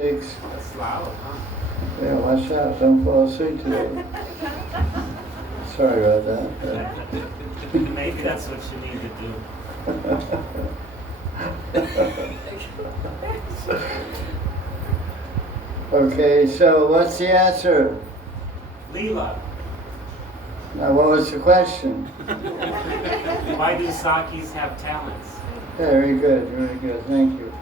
Six. That's loud, huh? Yeah, watch out, don't fall asleep today. Sorry about that. Maybe that's what you need to do. Okay, so what's the answer? Leela. Now, what was the question? Why do Sakis have talents? Very good, thank you.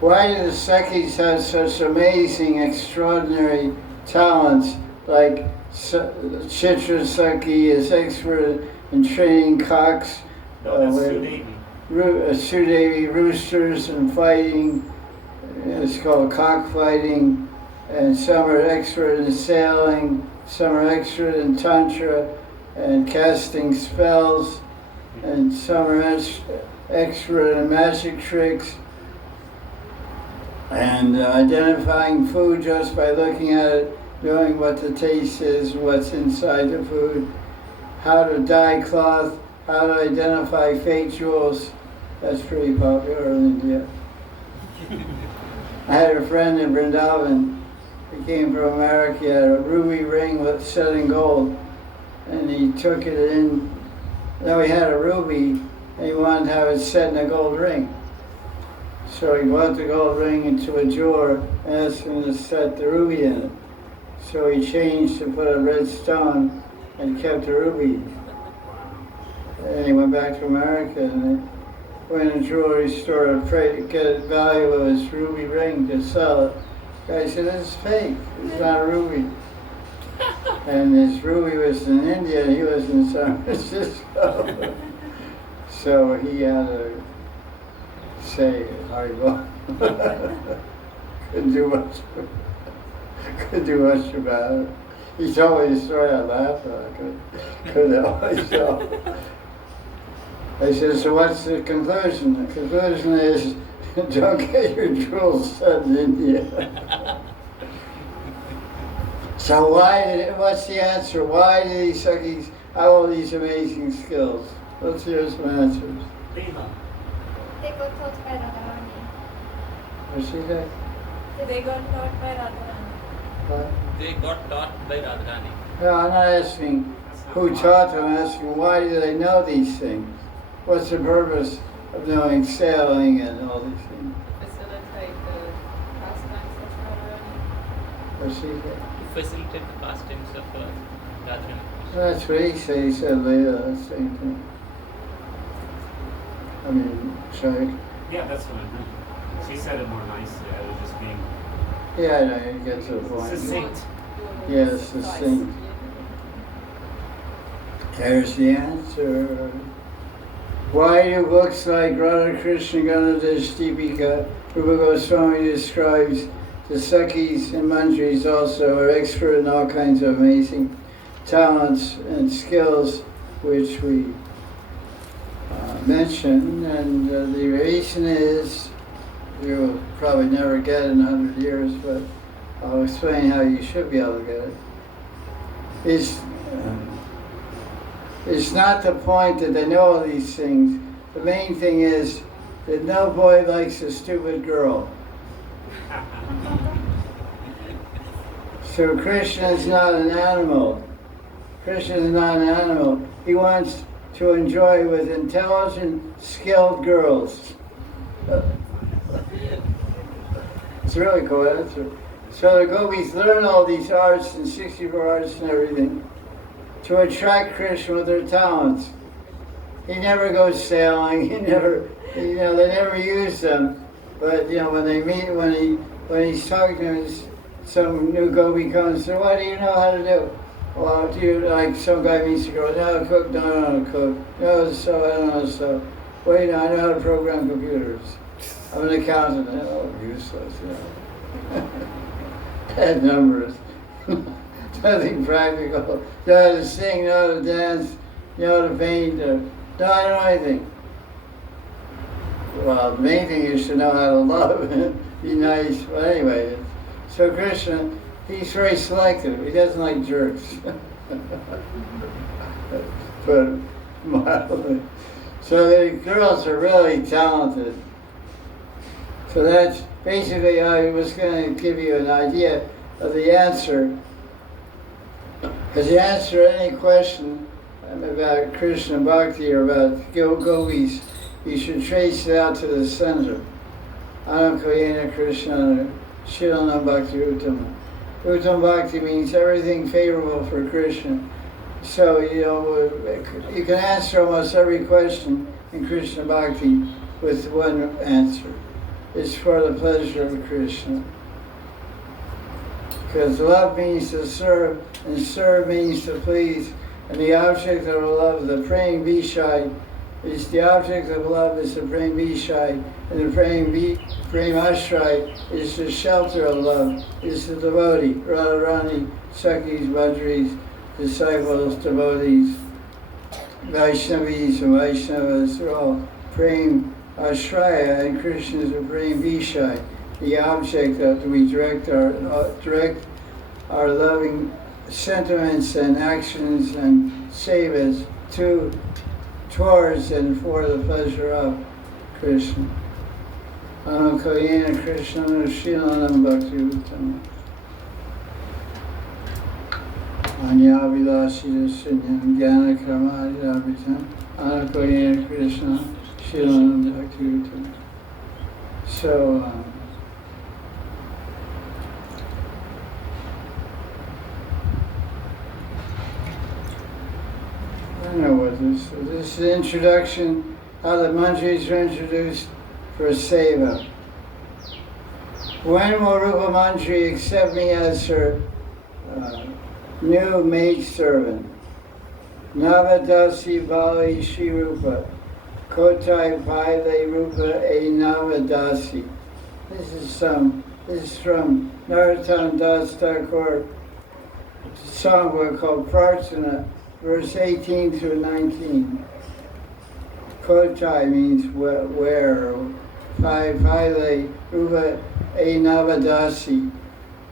Why do the Sakis have such amazing, extraordinary talents, like Chitra Saki is expert in training cocks, No, that's Sudevi. Sudevi roosters and fighting, it's called cockfighting, and some are expert in sailing, some are expert in tantra and casting spells, and some are expert in magic tricks, and identifying food just by looking at it, knowing what the taste is, what's inside the food, how to dye cloth, how to identify fake jewels. That's pretty popular in India. I had a friend in Vrindavan. He came from America. He had a ruby ring set in gold, and he took it in. No, he had a ruby, and he wanted to have it set in a gold ring. So he brought the gold ring into a jeweler and asked him to set the ruby in it. So he changed to put a red stone and kept the ruby. And he went back to America and they went to a jewelry store to get the value of his ruby ring to sell it. The guy said, "This is fake. It's not a ruby." And his ruby was in India and he was in San Francisco. So he had to say, "Haribo." Couldn't do much about it. He told me the story, I laughed, and I couldn't help myself. I said, "So what's the conclusion?" The conclusion is, don't get your jewels set in India. So what's the answer? Why do these Sakis have all these amazing skills? Let's hear some answers. Leela. They got taught by Radharani. What's she say? They got taught by Radharani. What? They got taught by Radharani. No, I'm not asking who taught them, I'm asking why do they know these things? What's the purpose of knowing sailing and all these things? Facilitate the pastimes of Radharani. What's he say? To facilitate the pastimes of Radharani. That's what he said. He said later, the same thing. I mean, sorry. Yeah, that's what I meant. She said it more nicely. I was just being Yeah, I know, you get to the point. succinct. Yes, succinct. There's the answer. Why do books like Radha Krishna Ganadash Deepika, Rupa Goswami describes the Sakis and Manjaris also are expert in all kinds of amazing talents and skills which we mentioned, and the reason is, you'll probably never get it in 100 years, but I'll explain how you should be able to get it. It's not the point that they know all these things. The main thing is that no boy likes a stupid girl. So Krishna is not an animal. Krishna is not an animal. He wants to enjoy with intelligent, skilled girls. It's a really cool answer. So the gopis learn all these arts and 64 arts and everything to attract Krishna with their talents. He never goes sailing. They never use them. But when they meet, when he's talking to him, some new gopi comes and says, "What do you know how to do?" "Well, do you like some guy meets a girl? No, cook. No, I don't know how to cook. No, so I don't know so. Wait, I know how to program computers. I'm an accountant." Oh, useless, Add numbers. Nothing practical. Know how to sing, know how to dance, know how to paint. No, I don't know anything. Well, the main thing is to know how to love and be nice. But anyway, so Krishna, he's very selective. He doesn't like jerks. But mildly. So the girls are really talented. So that's basically I was going to give you an idea of the answer. Because you answer any question about Krishna Bhakti or about gopis, you should trace it out to the center. Anukayena Krishna, Shilana Bhakti Uttama. Uttama Bhakti means everything favorable for Krishna. So, you can answer almost every question in Krishna Bhakti with one answer. It's for the pleasure of Krishna. Because love means to serve, and serve means to please. And the object of love, the praying Vishai, is the object of love is the praying Vishai, and the praying Ashray is the shelter of love, is the devotee, Radharani, Sakhis, Manjaris, disciples, devotees, Vaishnavis and Vaishnavas, they're all praying Ashraya, and Krishna is a praying Vishai, the object that we direct our loving sentiments and actions and sevas towards and for the pleasure of Krishna. Anukayena Krishna Shilanam Bhakti Uttama. Anyavilasi Sinyam Jnana Kramadi Abhitam. Anukayena Krishna Shilanam Bhakti Uttama. So, I know what this is. This is the introduction, how the manjaris are introduced for seva. When will Rupa Manjari accept me as her new maid servant? Navadasi Bali Shri Rupa, Kotai Paile Rupa E Navadasi. This is from Narottam Das Thakur, a song called Prarthana, verse 18 through 19. Kotai means where, Paile Rupa E Navadasi.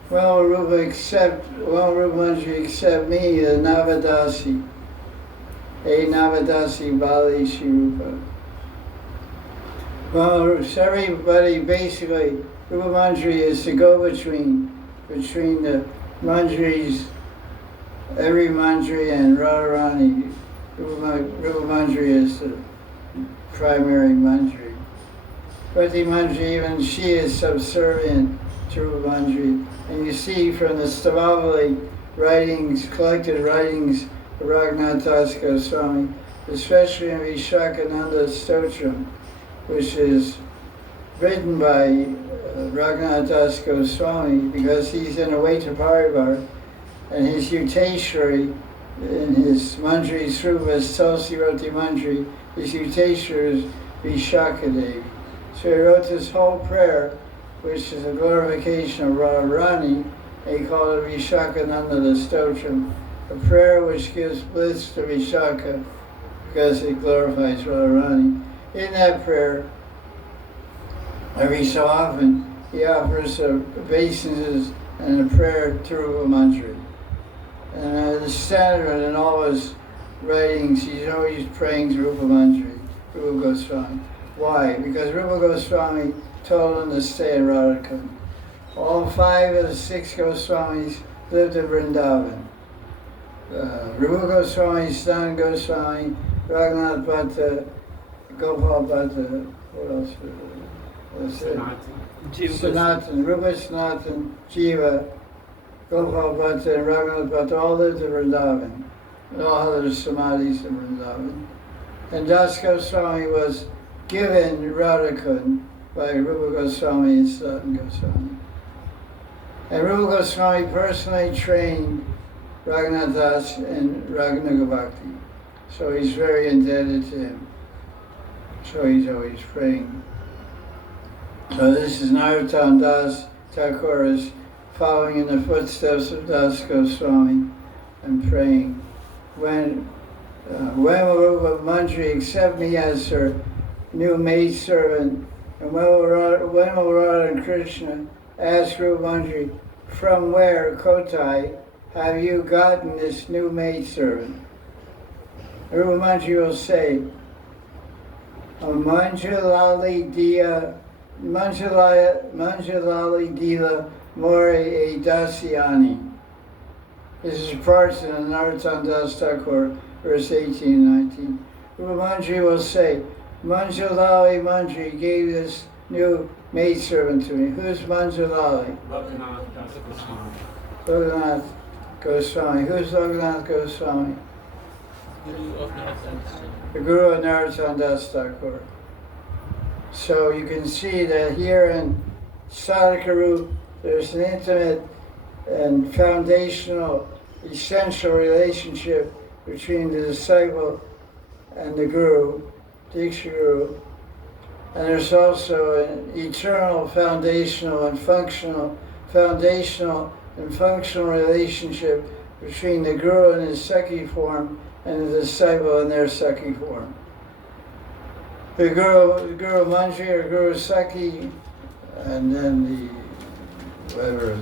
Will Rupa Manjari accept me, the Navadasi? E Navadasi Bali Shri Rupa. Well, everybody basically, Rupa Manjari is the go-between the manjaris, every manjari and Radharani. Rupa Manjari is the primary manjari. Rati Manjari, even she is subservient to Rupa Manjari. And you see from the Stavavali writings, collected writings of Raghunath Das Goswami, especially in Vishakananda Stotram, which is written by Raghunath Das Goswami, because he's in Advaita Parivar, and his Yuteshwari, in his Manjari Srupas, Tulsi Rati Manjari, his Yuteshwari is Vishakadevi. So he wrote this whole prayer, which is a glorification of Radharani, and he called it Vishakananda Stotram, a prayer which gives bliss to Vishaka, because it glorifies Radharani. In that prayer, every so often, he offers obeisances and a prayer to Rupa Manjari. And the standard in all his writings, he's always praying to Rupa Manjari, Rupa Goswami. Why? Because Rupa Goswami told him to stay in Radharani. All 5 of the 6 Goswamis lived in Vrindavan. Rupa Goswami, Stan Goswami, Raghunath Bhatta, Gopal Bhatta, what else? Sanatan, Rupa Sanatan, Jiva, Gopal Bhatta, and Raghunath Bhatta all lived in Vrindavan. And all had their samadhis in Vrindavan. And Das Goswami was given Radhakund by Rupa Goswami and Sanatan Goswami. And Rupa Goswami personally trained Raghunath Das in Raghunaga Bhakti. So he's very indebted to him. So he's always praying. So this is Narottam Das Thakur is following in the footsteps of Das Goswami and praying. When will Rupa Manjari accept me as her new maid servant? And when will Radha and Krishna ask Rupa Manjari, from where, Kotai, have you gotten this new maid servant? Rupa Manjari will say, Manjalali Dia Manjalali Dila More E Dasyani. This is parts in the Narottam Das Thakur, verse 18 and 19. Guru Manjari will say, Manjalali Manjari gave this new maidservant to me. Who's Manjalali? Lokanath Das Goswami. Lokanath Goswami. Who's Lokanath Goswami? Guru of Narottam Das. The Guru of Narottam Das Thakur. So you can see that here in Sadhguru there's an intimate and foundational, essential relationship between the disciple and the Guru, Diksha Guru. And there's also an eternal foundational and functional relationship between the Guru in his Sakhi form and the disciple in their Sakhi form. The Guru Manjari or Guru Sakhi, and then the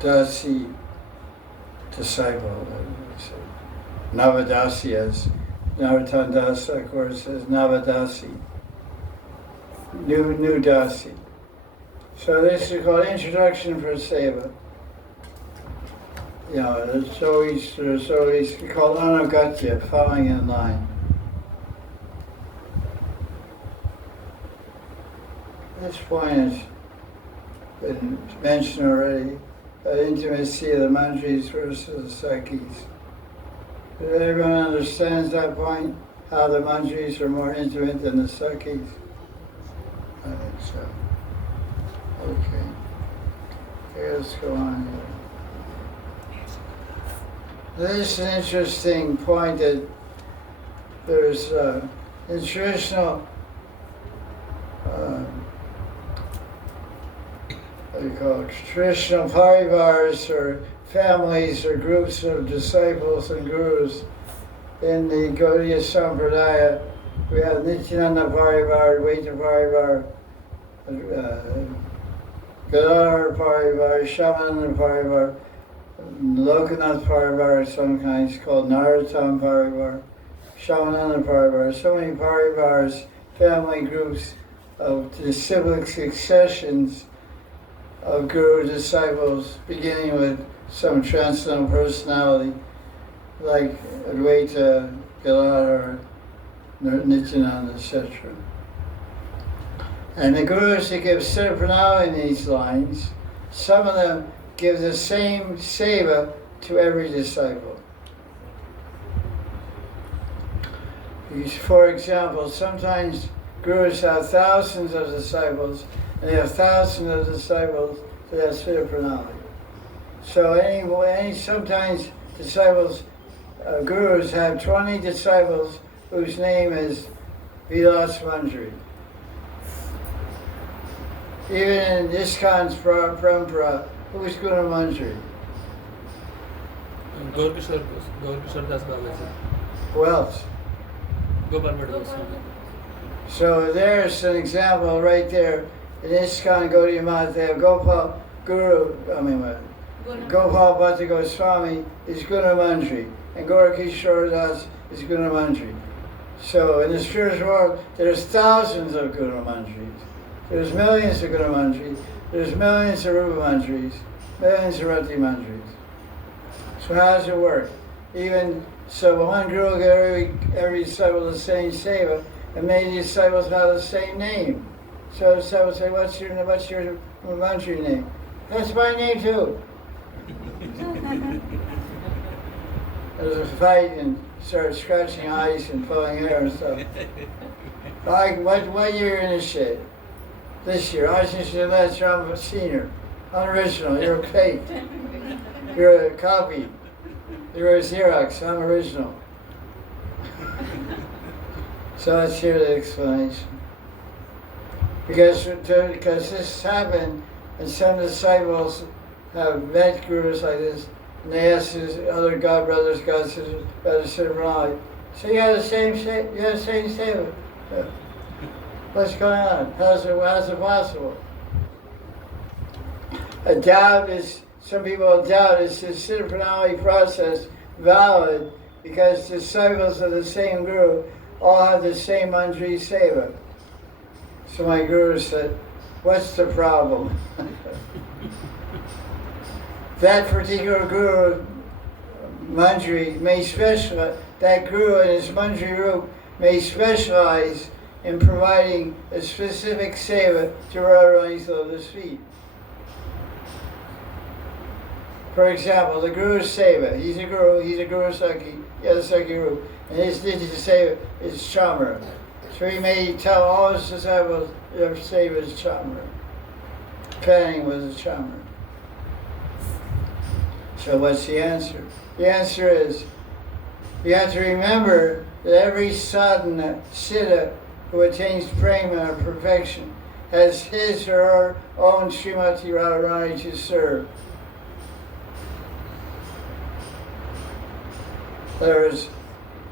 Dasi disciple, Navadasi, as Narottam Das Thakur says, Navadasi, new Dasi. So this is called Introduction for Seva. You know, it's always called Anugatya, following in line. This point has been mentioned already, the intimacy of the manjaris versus the Sakhis. Did everyone understands that point? How the manjaris are more intimate than the Sakhis? I think so. Okay. Okay, let's go on here. This is an interesting point that there's in traditional what do you call it? Traditional parivars or families or groups of disciples and gurus. In the Gaudiya Sampradaya, we have Nityananda Parivar, Advaita Parivar, Gadadhar Parivar, Shamananda Parivar, Lokanath Parivar, some kinds called Narottam Parivar, Shamananda Parivar. So many parivars, family groups of disciplic successions of guru disciples, beginning with some transcendental personality like Advaita, Gadadhar, Nityananda, etc. And the gurus that give Siddha Pranam in these lines, some of them give the same seva to every disciple. For example, sometimes gurus have thousands of disciples, and they have thousands of disciples that have Siddha Pranam. So sometimes disciples, gurus have 20 disciples whose name is Vilas Manjari. Even in ISKCON's Parampara, who's Guru Manjari? Gaurkishore Das Babaji. Who else? Gopal Goswami. So there's an example right there. In ISKCON Gaudiya Math, they have Gopal Bhatta Goswami is Guru Manjari, and Gaurkishore Das is Guru Manjari. So in the spiritual world, there's thousands of Guru Manjaris. There's millions of Guru Manjaris. There's millions of Rupa Manjaris, millions of Rati Manjaris. So how does it work? Even so, one guru gave every disciple the same seva, and many disciples have the same name. So the disciples say, "What's your Manjari name?" That's my name too. There's a fight and start scratching ice and pulling hair and stuff. Like, what year in this shit? This year. I just said, that's I'm a senior. Unoriginal. You're a fake. You're a copy. You're a Xerox. I'm original. So let's hear the explanation. Because this happened, and some disciples have met gurus like this, and they ask his other god brothers, God sisters, so you have the same shape, you have the same seva. What's going on? How's it possible? A doubt is, some people doubt, is the Siddha Pranali process valid because disciples of the same guru all have the same manjari seva. So my guru said, what's the problem? That particular guru, manjari, may specialize, that guru and his manjari group may specialize in providing a specific seva to Radharani's lotus feet. For example, the Guru's seva, he's a Guru Sakhi, he has a Sakhi guru, and his Nitya seva is Chamara. So he may tell all his disciples their seva is Chamara. Fanning was a Chamara. So what's the answer? The answer is, you have to remember that every sadhana, siddha, who attains prema or perfection, has his or her own Srimati Radharani to serve. In other words,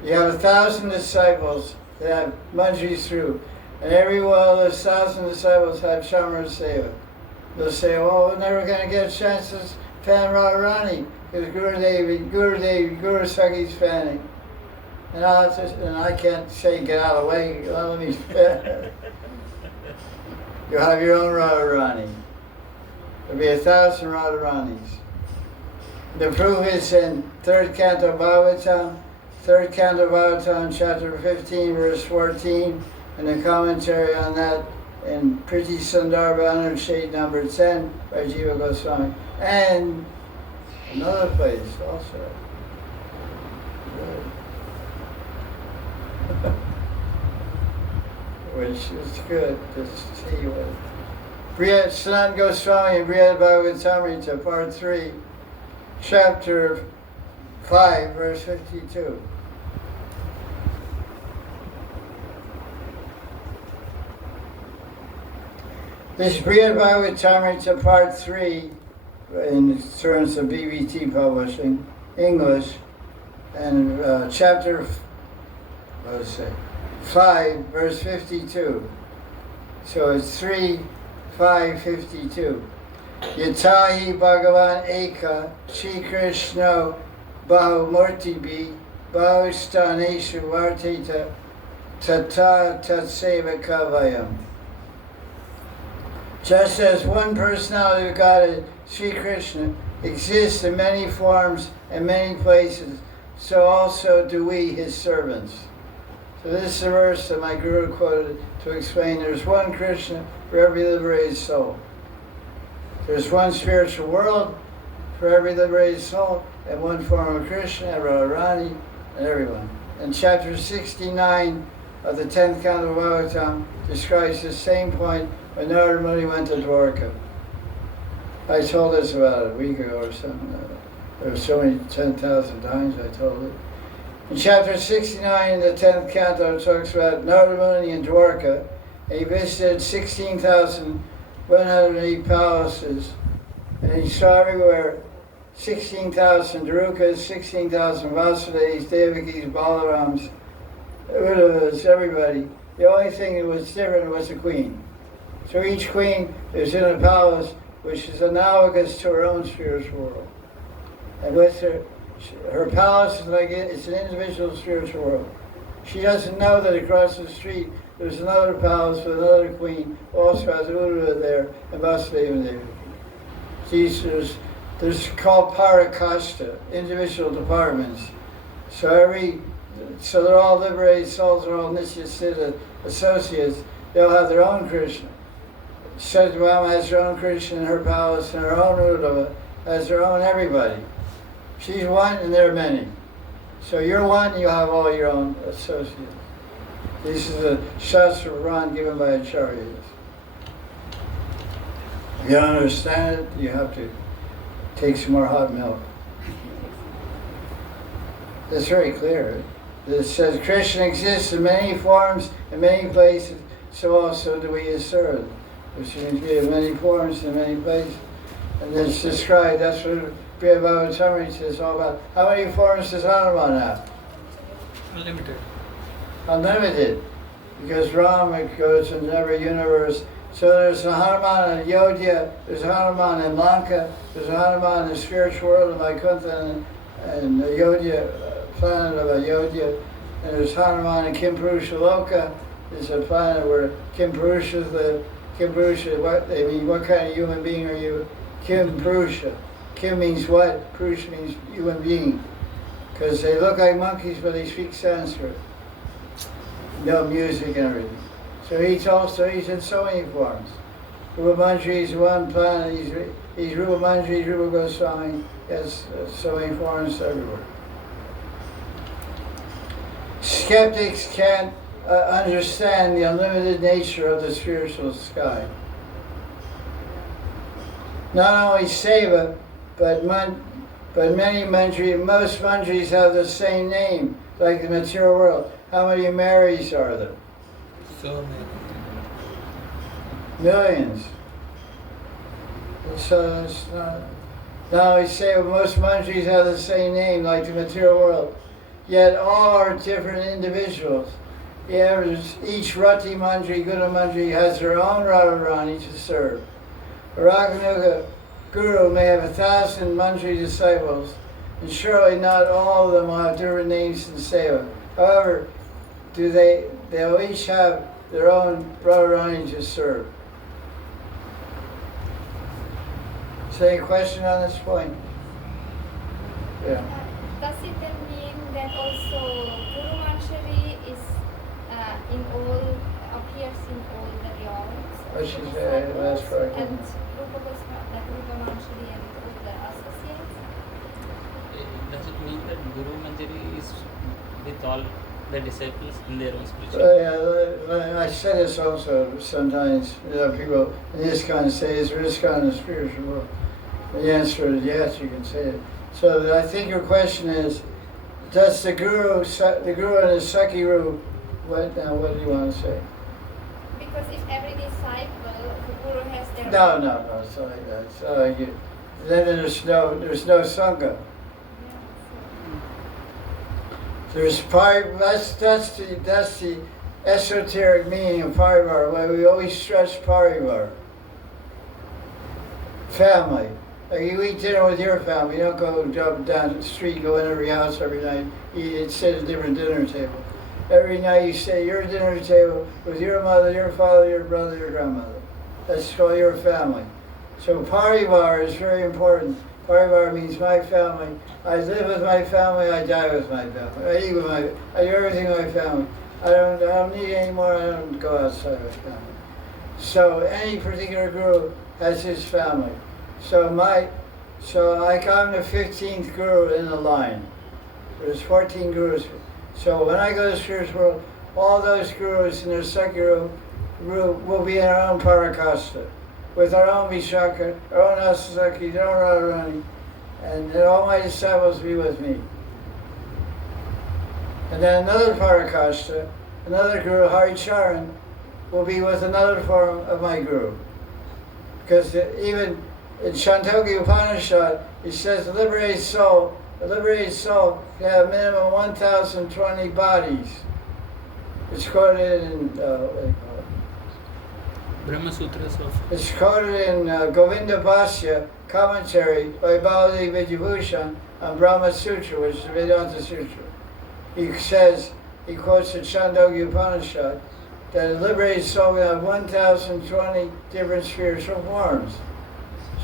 you have 1,000 disciples that have manjaris through, and every one of those 1,000 disciples have Chamara Seva. They'll say, oh, we're never going to get a chance to fan Radharani, because Guru Sakhi's fanning. And I can't say, get out of the way, let me fan. You have your own Radharani. There'll be 1,000 Radharanis. The proof is in 3rd Canto Bhagavatam, 3rd Canto Bhagavatam, chapter 15, verse 14, and the commentary on that in Priti Sandarbha Anurshade number 10 by Jiva Goswami. And another place also. Which is good to see what. Sanat Goswami and Brihad Bhagavatamrita, part 3. Chapter 5, verse 52. This Brihad Bhagavatamrita part 3, in terms of BBT publishing, English, and chapter 5, verse 52. So it's 3, 5, 52. Yatahi Bhagavan Eka Shri Krishna Bahu Murtibi Bahu Staneshu Vartita Tata Tatseva Kavayam. Just as one personality of God, Sri Krishna, exists in many forms and many places, so also do we, his servants. So this is the verse that my Guru quoted to explain there's one Krishna for every liberated soul. There's one spiritual world for every liberated soul, and one form of Krishna, and Radharani, and everyone. And chapter 69 of the 10th Canto of Bhagavatam describes the same point when Narada Muni went to Dwarka. I told this about a week ago or something. There were so many 10,000 times I told it. In chapter 69 in the 10th Canto, it talks about Narada Muni in Dwarka, and he visited 16,108 palaces, and he saw everywhere 16,000 Dharukas, 16,000 Vasudevas, Devakis, Balarams, Uddhavas, everybody. The only thing that was different was the queen. So each queen is in a palace which is analogous to her own spiritual world. And with her palace is like it's an individual spiritual world. She doesn't know that across the street there's another palace with another queen who also has Uddhava there and Vasudeva and Devaki. There's called parakashta, individual departments. So they're all liberated souls, they're all Nitya Siddha associates. They'll have their own Krishna. Satyabhama has her own Krishna in her palace, and her own Uddhava has her own everybody. She's one and they're many. So you're one, you have all your own associates. This is a Shastra Puran given by Acharyas. If you don't understand it, you have to take some more hot milk. It's very clear. It says Krishna exists in many forms in many places, so also do we his servants. Which means we have many forms in many places. And it's described, that's what Brihad Bhagavatamrita is all about. How many forms does Hanuman have? Unlimited. Unlimited. Because Rama goes in every universe. So there's a Hanuman in Yodhya, there's a Hanuman in Lanka, there's a Hanuman in the spiritual world of Vaikuntha and the Yodhya, planet of Ayodhya, and there's Hanuman in Kimpurusha Loka, is a planet where Kim Purusha live. Kim Purusha, what they mean? What kind of human being are you? Kim Purusha. Kim means what? Purusha means human being. Because they look like monkeys, but they speak Sanskrit. No music and everything. So he's in so many forms. Rupa Manjari is one planet. He's Rupa Manjari, Rupa Goswami. Yes, so many forms everywhere. Skeptics can't understand the unlimited nature of the spiritual sky. Not only seva, but many manjari, most manjaris have the same name, like the material world. How many Marys are there? So many. Millions. So it's not only seva, most manjaris have the same name, like the material world. Yet all are different individuals. Each Rati Manjari, Guna Manjari has their own Radharani to serve. A Raganuga Guru may have 1,000 Manjari disciples, and surely not all of them will have different names in seva. However, they'll each have their own Radharani to serve. Is there any question on this point? Yeah. Does it then mean that also Guru Manjari is in all, appears in all the realms? What she said, that's correct. And Rupa Goswami, like Rupa Manjari and all the associates? Does it mean that Guru Manjari is with all the disciples in their own spiritual? Yeah, I said this also sometimes. People in this kind of say, is there this kind of spiritual world? The answer is yes, you can say it. So I think your question is, does the Guru and his Sakhiru, what do you want to say? Because if every disciple, the Guru has their No, it's not like that. So then there's no Sangha. There's that's the esoteric meaning of parivar, why we always stress parivar. Family. Like you eat dinner with your family, you don't go jump down the street, go in every house every night, sit at a different dinner table. Every night you sit at your dinner table with your mother, your father, your brother, your grandmother. That's called your family. So parivar is very important. Parivar means my family. I live with my family, I die with my family. I eat with I do everything with my family. I don't need any more, I don't go outside my family. So any particular guru has his family. So I'm the 15th guru in the line. There's 14 gurus. So when I go to the spiritual world, all those gurus and their Sakhiru will be in our own Parakasta, with our own Vishaka, our own Asasaki, our own Radharani, and all my disciples will be with me. And then another Parakasta, another guru, Hari Charan, will be with another form of my guru. Because even in Chandogya Upanishad, it says a liberated soul can have minimum 1,020 bodies. It's quoted in, what do you call it? Brahma Sutras of... It's quoted in Govinda Bhasya, commentary by Babaji Vidyabhushan on Brahma Sutra, which is the Vedanta Sutra. He quotes the Chandogya Upanishad, that a liberated soul can have 1,020 different spiritual forms.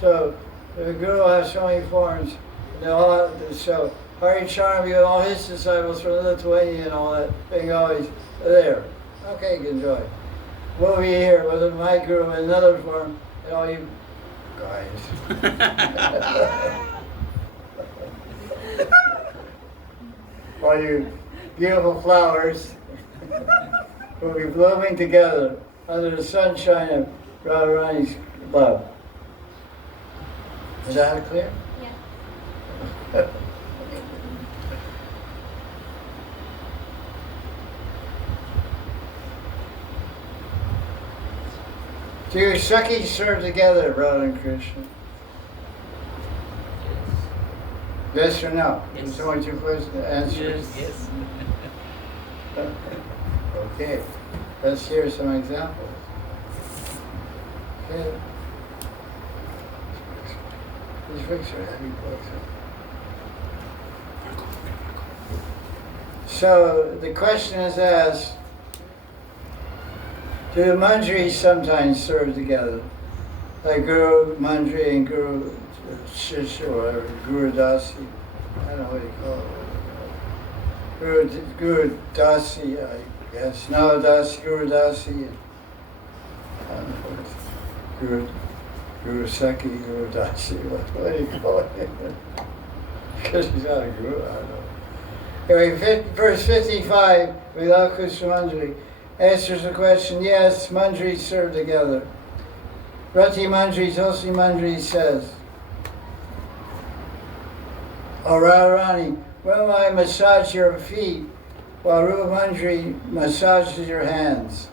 So the Guru has so many forms. So Hari Charan with all his disciples from Lithuania and all that, being always there. Okay, you can enjoy. We'll be here with my Guru in another form, and all you guys. All you beautiful flowers will be blooming together under the sunshine of Radharani's love. Is that clear? Yeah. Do your Sakhis serve together, Radha and Krishna? Yes or no? Yes. There's only two questions to answer. Yes. Okay, let's hear some examples. Okay. These books are heavy books. So the question is asked, The manjaris sometimes serve together, like Guru Manjari and Guru Shishya or whatever, Guru Dasi. I don't know what you call it. Guru Dasi, I guess. No, Dasi, Guru Dasi. I don't know what it's, Guru Saki, Guru Dasi, what do you call it? Because he's not a guru, I don't know. Anyway, verse 55, we love Krishna Manjari, answers the question, yes, manjaris serve together. Rati Manjari, Tulsi Manjari says, O Radharani, when I massage your feet, while Rupa Manjari massages your hands.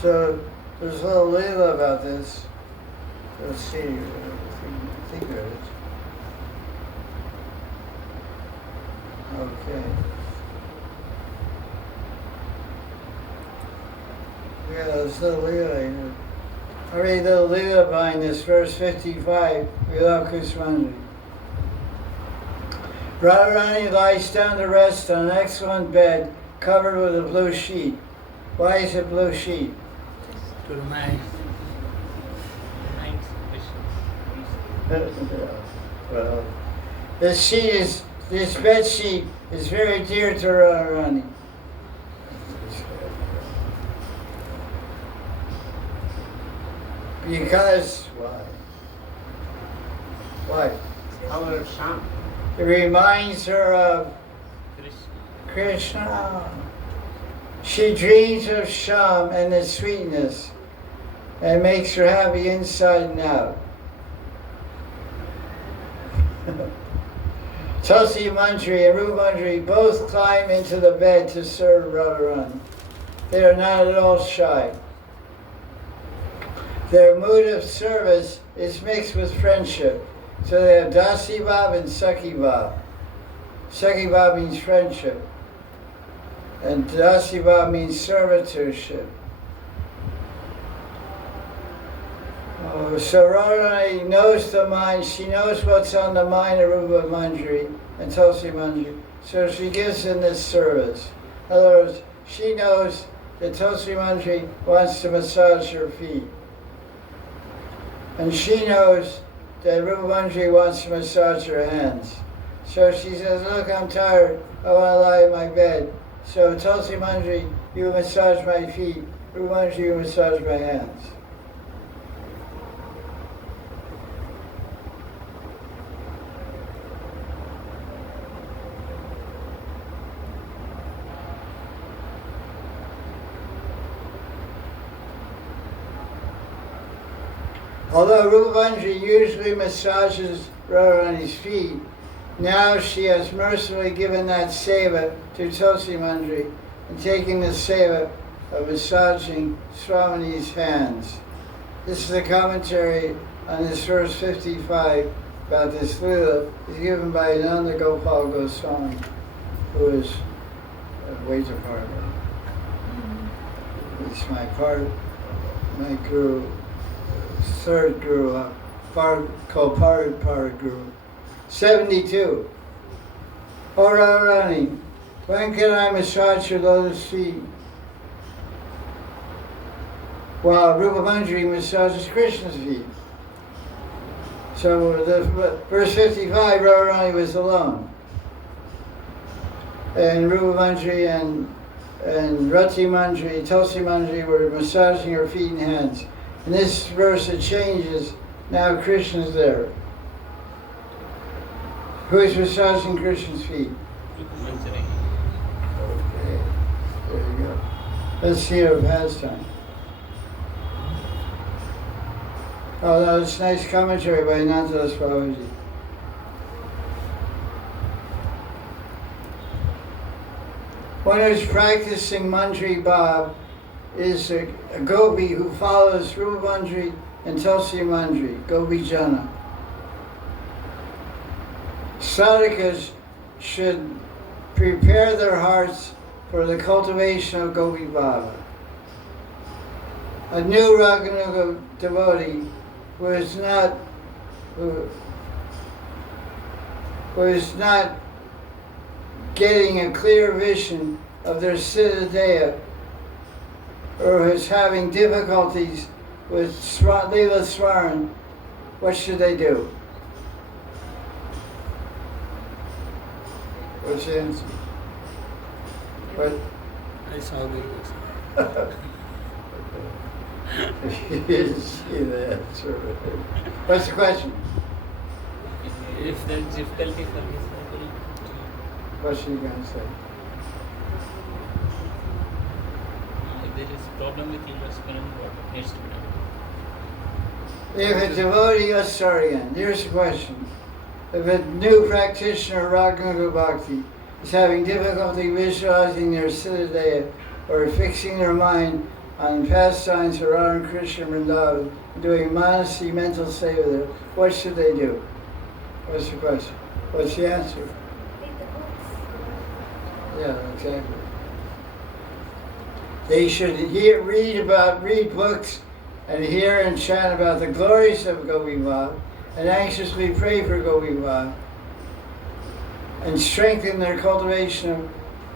So there's a little Leela about this. Let's see, I think there is. Okay. Yeah, there's a little Leela here. I read the little Leela behind this, verse 55, we love Krishna Manjari. Radharani lies down to rest on an excellent bed covered with a blue sheet. Why is it blue sheet? To remind Krishna. Well, this bed sheet is very dear to Radharani. Because why? Why? Color of Sham. It reminds her of Krishna. Krishna. She dreams of Sham and its sweetness, and makes her happy inside and out. Tulsi Manjari and Rupa Manjari both climb into the bed to serve Radharani. They are not at all shy. Their mood of service is mixed with friendship. So they have Dasi Bhav and Sakhi Bhav. Sakhi Bhav means friendship. And Dasi Bhav means servitorship. So Radharani knows the mind, she knows what's on the mind of Rupa Manjari and Tulsi Manjari. So she gives in this service. In other words, she knows that Tulsi Manjari wants to massage her feet. And she knows that Rupa Manjari wants to massage her hands. So she says, look, I'm tired, I want to lie in my bed. So Tulsi Manjari, you massage my feet. Rupa Manjari, you massage my hands. Although Rupa Manjari usually massages Radharani's feet, now she has mercifully given that seva to Tulsi Manjari and taking the seva of massaging Swamini's hands. This is a commentary on this verse 55 about this Leela. It's given by Nanda Gopal Goswami, who is a Vaita partner. It's my guru. Third guru, called Parid Guru. 72. O Radharani, when can I massage your lotus feet? While Rupa Manjari massages Krishna's feet. So verse 55, Radharani was alone. And Rupa Manjari and Rati Manjari, Tulsi Manjari were massaging her feet and hands. In this verse it changes, now Krishna's there. Who is massaging Krishna's feet? Manjari. Okay, there you go. Let's hear a pastime. Oh, no, it's a nice commentary by Nandadas Babaji. One who's practicing Manjari Bhav is a gopi who follows Rupa Manjari and Tulsi Manjari, Gopi Jana. Sadhakas should prepare their hearts for the cultivation of Gopi Bhava. A new Raganuga devotee who is not getting a clear vision of their Siddhadeya or who's having difficulties with Leela Swaran, what should they do? What's the answer? What? I saw the You didn't see the answer. What's the question? If there is difficulty for disciple, What's you going to say? if there is problem with Leela Swaran, what needs to be done? If a devotee, let's start again. Here's the question. If a new practitioner, Raganuga Bhakti, is having difficulty visualizing their Siddhadeha or fixing their mind on pastimes of Radha and Krishna Vrindavan, doing Manasi mental seva there, what should they do? What's the question? What's the answer? Read the books. Yeah, exactly. They should read books and hear and chant about the glories of Gopi Bhav and anxiously pray for Gopi Bhav and strengthen their cultivation of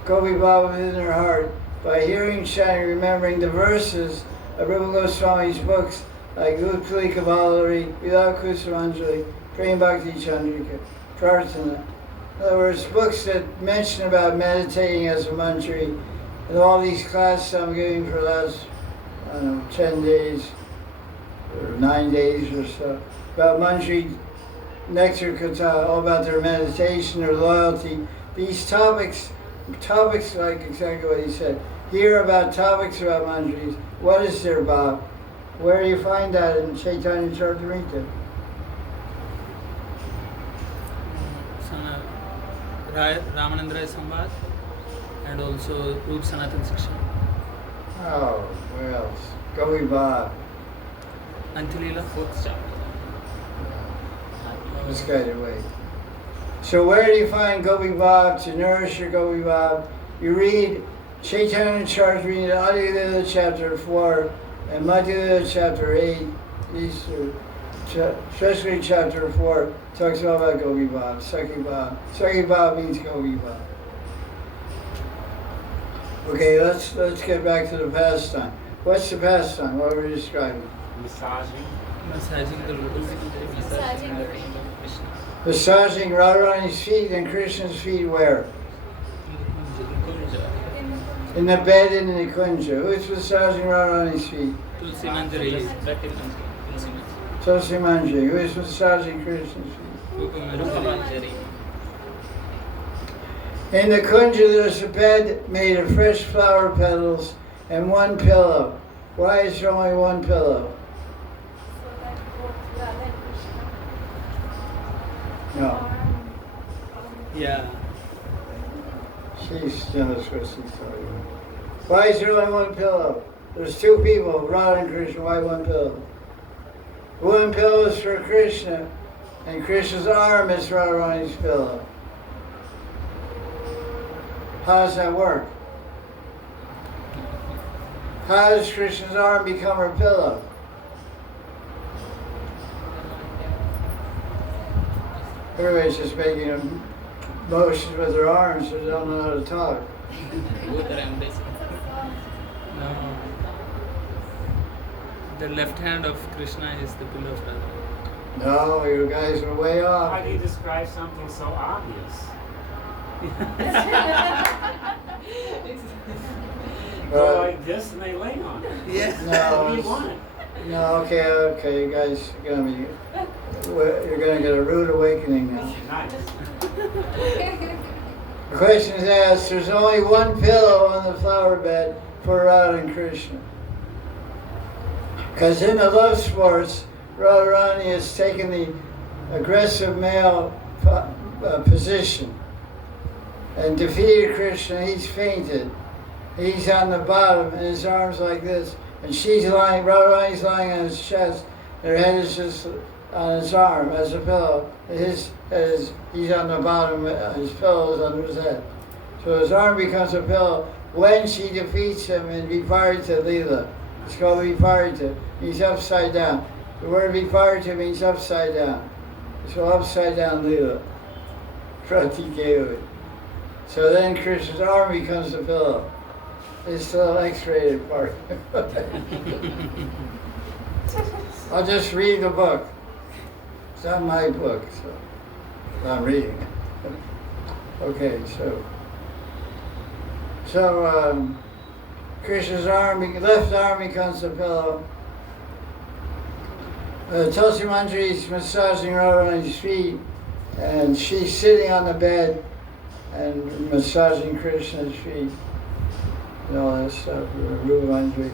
Gopi Bhav within their heart by hearing, chanting, remembering the verses of Rupa Goswami's books like Utpali Kavalari, Vilav Kusumanjali, Prem Bhakti Chandrika, Prarthana. In other words, books that mention about meditating as a manjari, and all these classes I'm giving for the last, 10 days or 9 days or so, about manjari, nectar kata, all about their meditation, their loyalty. These topics like exactly what he said. Hear about topics about manjaris. What is their bhav? Where do you find that in Chaitanya Charitamrita? Ramanandra Samvad and also Rup Sanatan section. Oh, where else? Gopi Bhav. Antilila. Fourth chapter. Let's guide away. So where do you find Gopi Bhav to nourish your Gopi Bhav? You read Chaitanya Charitamrita, Adi Lila chapter 4 and Madhya Lila chapter 8. These are, especially chapter 4 talks all about Gopi Bhav, Sakhi Bhav. Sakhi Bhav means Gopi Bhav. Okay, let's get back to the pastime. What's the pastime? What are we describing? Massaging. Massaging the lotus. Massaging the feet. Krishna. Massaging Radharani's feet and Krishna's feet where? In the bed in the Kunja. Who's massaging Radharani's feet? Tulsi Manjari. Tulsi Manjari. Who is massaging Krishna's feet? Rupa Manjari. In the Kunja there's a bed made of fresh flower petals and one pillow. Why is there only one pillow? So that both Radha and Krishna No. are, Yeah. She knows what she's talking about. Why is there only one pillow? There's two people, Radha and Krishna. Why one pillow? One pillow is for Krishna, and Krishna's arm is Radharani's pillow. How does that work? How does Krishna's arm become her pillow? Everybody's just making a motion with their arms, so they don't know how to talk. Both are embracing. No. The left hand of Krishna is the pillow of Radha. No, you guys are way How off. do you describe something so obvious? Go like this and they lay on it. Yeah. No, What do you it's- want? no, okay, you guys are you're gonna get a rude awakening now. Nice. The question is asked, there's only one pillow on the flower bed for Radha and Krishna. Because in the love sports, Radharani has taken the aggressive male position and defeated Krishna. He's fainted. He's on the bottom and his arms like this. And she's lying, Radharani's lying on his chest. Her head is just on his arm as a pillow. His head is, he's on the bottom, his pillow is under his head. So his arm becomes a pillow when she defeats him in Viparita Leela. It's called Viparita. He's upside down. The word Viparita means upside down. So upside down Leela. Pratikevi. So then Krishna's arm becomes a pillow. It's the X-rated part. I'll just read the book. It's not my book, so I'm reading it. Okay, so Krishna's left arm becomes a pillow. Tulsi Manjari's massaging Radharani's feet, and she's sitting on the bed and massaging Krishna's feet and all that stuff. Rupa Manjari.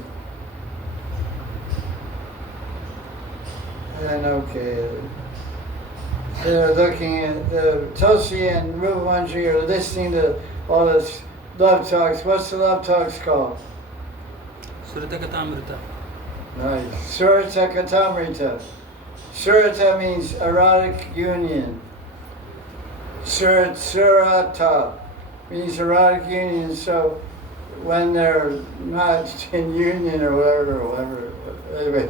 And okay, they're looking at the Tulsi and Rupa Manjari are listening to all this love talks. What's the love talks called? Surata Katamrita. Right. Surata Katamrita. Surata means erotic union. Surata means erotic union. So when they're not in union or whatever, anyway,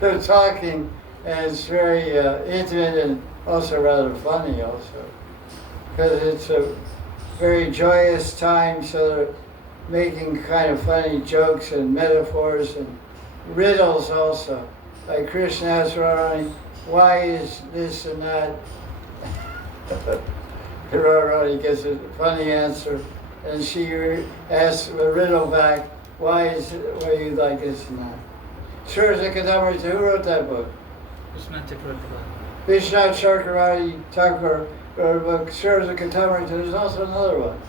they're talking, and it's very intimate and also rather funny also. Because it's a very joyous time, so they're making kind of funny jokes and metaphors and riddles also. Like Krishna asks Radharani, why is this and that? Radharani gets a funny answer, and she asks a riddle back, why you like this and that? Surata Katamrita, who wrote that book? Krishna Chakravarti. Vishnu Chakravarti Thakur wrote a book, Surata Katamrita. There's also another one.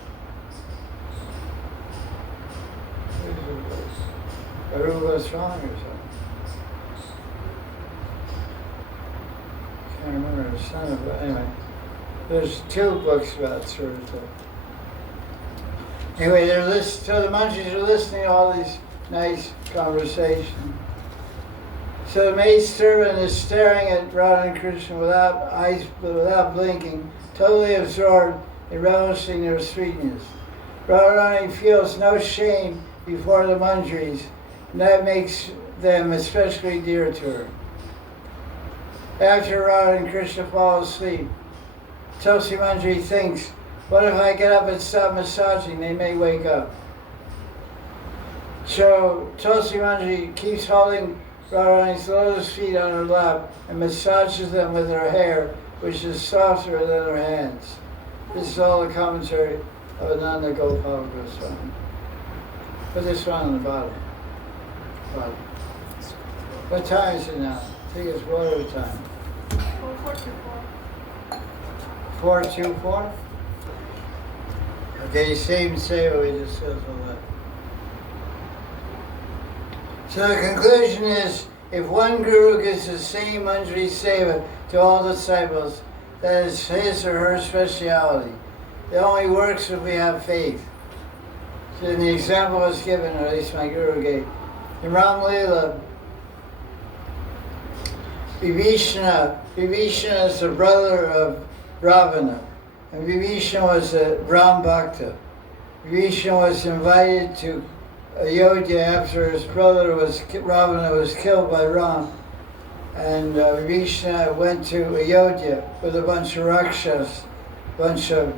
Aruba Strong or something. Can't remember the son of it. Anyway, there's 2 books about Surata. Anyway, so the monkeys are listening to all these nice conversations. So the maidservant is staring at Radha and Krishna without blinking, totally absorbed in relishing their sweetness. Radharani feels no shame before the manjaris, and that makes them especially dear to her. After Radha and Krishna fall asleep, Tulsi Manjari thinks, what if I get up and stop massaging? They may wake up. So Tulsi Manjari keeps holding Radharani's lotus feet on her lap and massages them with her hair, which is softer than her hands. This is all the commentary of Ananda Gopal Goswami. Put this one on the bottom. What time is it now? I think it's water time. 4:24. Okay, same seva we just said all that. So the conclusion is, if one guru gives the same manjari seva to all disciples, that is his or her speciality. It only works if we have faith. So the example was given, or at least my guru gave. In Ram Leela, Vibhishana is the brother of Ravana, and Vibhishana was a Ram Bhakta. Vibhishana was invited to Ayodhya after his brother Ravana was killed by Ram, and Vibhishana went to Ayodhya with a bunch of rakshas, bunch of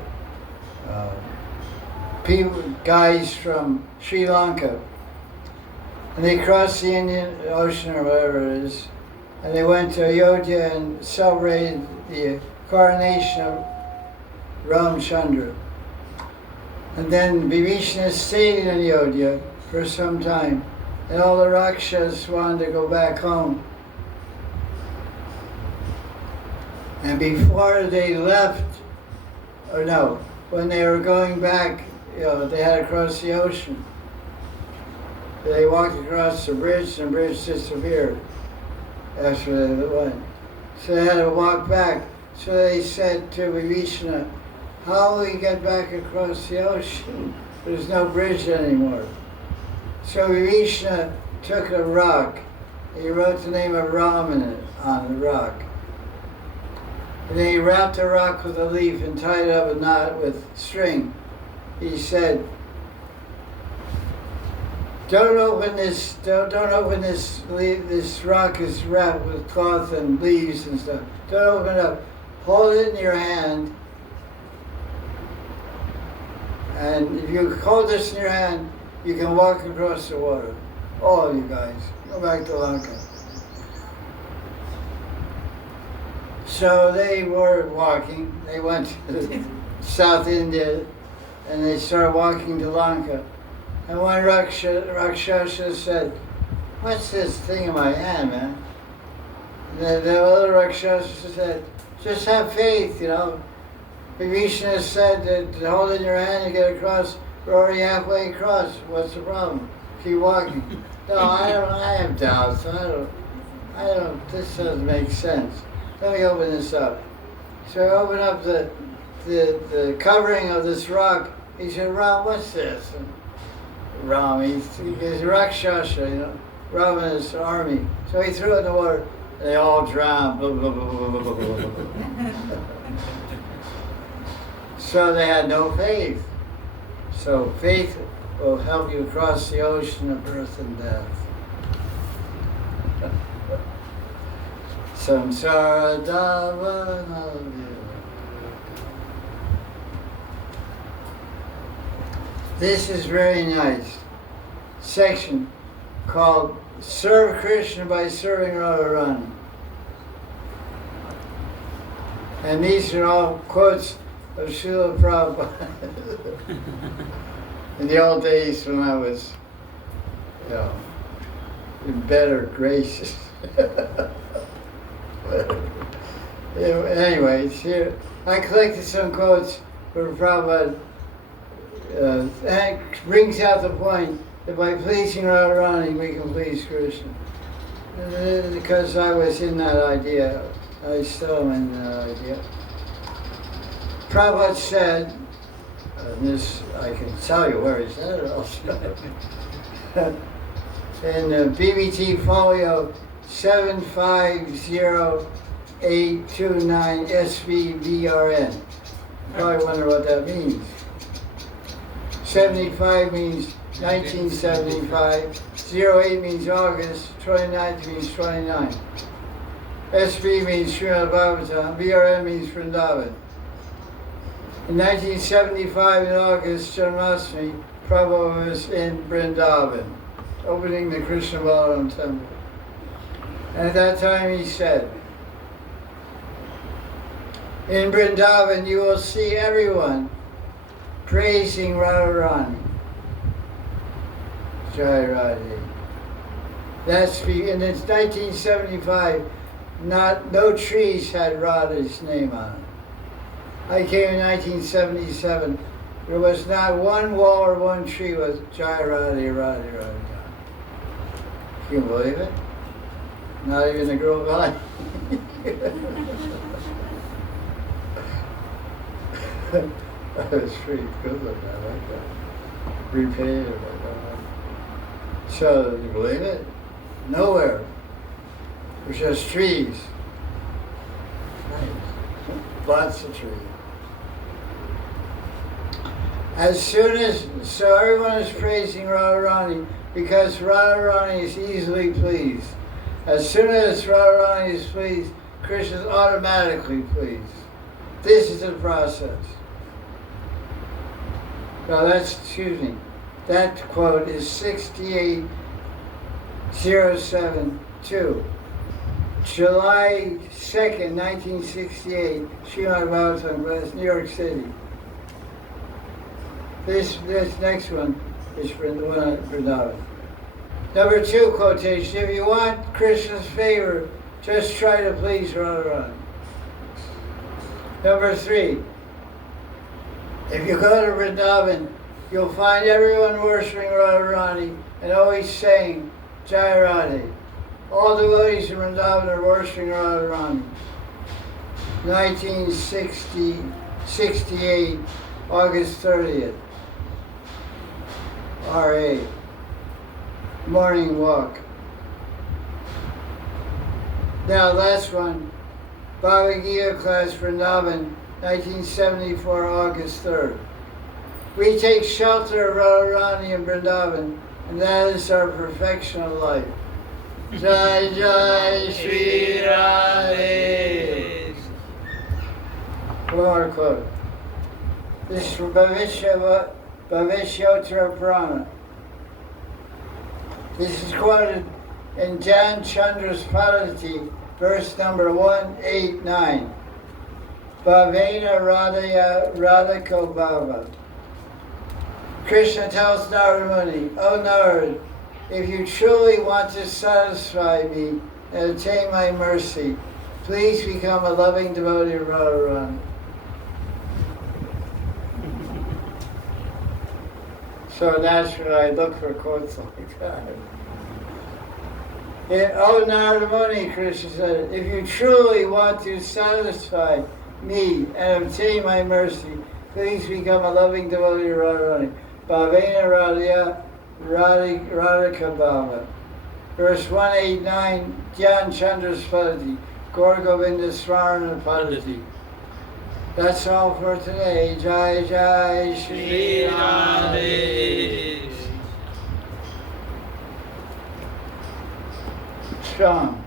guys from Sri Lanka, and they crossed the Indian Ocean or whatever it is, and they went to Ayodhya and celebrated the coronation of Ramchandra. And then Vibhishana stayed in Ayodhya for some time, and all the rakshas wanted to go back home. And before they left, when they were going back, they had to cross the ocean. They walked across the bridge, and the bridge disappeared after they went. So they had to walk back. So they said to Vibhishana, how will we get back across the ocean? There's no bridge anymore. So Vibhishana took a rock. He wrote the name of Ram in it on the rock. And then he wrapped the rock with a leaf and tied it up a knot with string. He said, Don't open this. This rock is wrapped with cloth and leaves and stuff. Don't open it up. Hold it in your hand. And if you hold this in your hand, you can walk across the water. All you guys, go back to Lanka. So they were walking. They went to South India, and they started walking to Lanka. And one Rakshasa said, "What's this thing in my hand, man?" The other Rakshasa said, "Just have faith, you know. Krishna said that hold in your hand and get across. We're already halfway across. What's the problem? Keep walking." No, I have doubts. I don't, this doesn't make sense. Let me open this up. So I open up the covering of this rock. He said, "Ram, what's this?" And Ram, he's Rakshasa, you know, Ravana's army. So he threw it in the water. And they all drowned. Blah, blah, blah, blah, blah, blah, blah, blah. So they had no faith. So faith will help you cross the ocean of birth and death. Samsara Dava. This is very nice. Section called Serve Krishna by Serving Radharani. And these are all quotes of Srila Prabhupada. In the old days when I was, you know, in better graces. Anyways, here I collected some quotes where Prabhupada brings out the point that by pleasing Radharani we can please Krishna. Because I was in that idea, I still am in that idea. Prabhupada said, and this I can tell you where he said it also, in BBT folio 750829 SVBRN. You probably wonder what that means. 75 means 1975, 08 means August, 29 means 29. SV means Srimad Bhagavatam, BRN means Vrindavan. In 1975 in August, Janmashtami, Prabhupada was in Vrindavan, opening the Krishna Balaram temple. And at that time he said, "In Vrindavan you will see everyone praising Radharani." Jai Radhe. And it's 1975, no trees had Radha's name on it. I came in 1977. There was not one wall or one tree with Jai Radhe, Radhe, Radhe. Can you believe it? Not even the girl behind. That was pretty good looking. I like that. Repainted it. So, do you believe it? Nowhere. There's just trees. Nice. Lots of trees. So everyone is praising Radharani because Radharani is easily pleased. As soon as Radharani is pleased, Krishna is automatically pleased. This is the process. Now that quote is 68072. July 2nd, 1968, Srimad Bhagavatam Press, New York City. This next one is Vrindavan. Number 2 quotation, if you want Krishna's favor, just try to please Radharani. Number 3, if you go to Vrindavan, you'll find everyone worshiping Radharani and always saying, Jai Radhe. All devotees in Vrindavan are worshiping Radharani. 1968, August 30th. R.A. Morning walk. Now last one, Bhagavad Gita class Vrindavan, 1974, August 3rd. We take shelter of Radharani in Vrindavan, and that is our perfection of life. Jai Jai Shri Radhe. One more quote. This is from Bhavishyottara Purana. This is quoted in Jan Chandra's Padati, verse number 189. Bhavena Radhaya Radhako Bhava. Krishna tells Narada Muni, O Narad, if you truly want to satisfy me and attain my mercy, please become a loving devotee of Radharani. So naturally I look for quotes like that. Oh Narada Muni, Krishna said, if you truly want to satisfy me and obtain my mercy, please become a loving devotee of Radharani. Bhavena Radhaya Radhika Bhava. Verse 189, Gyan Chandra's Padati, Gaur Govinda Smarana Padati. That's all for today. Jai Jai Shri Radhe. Strong.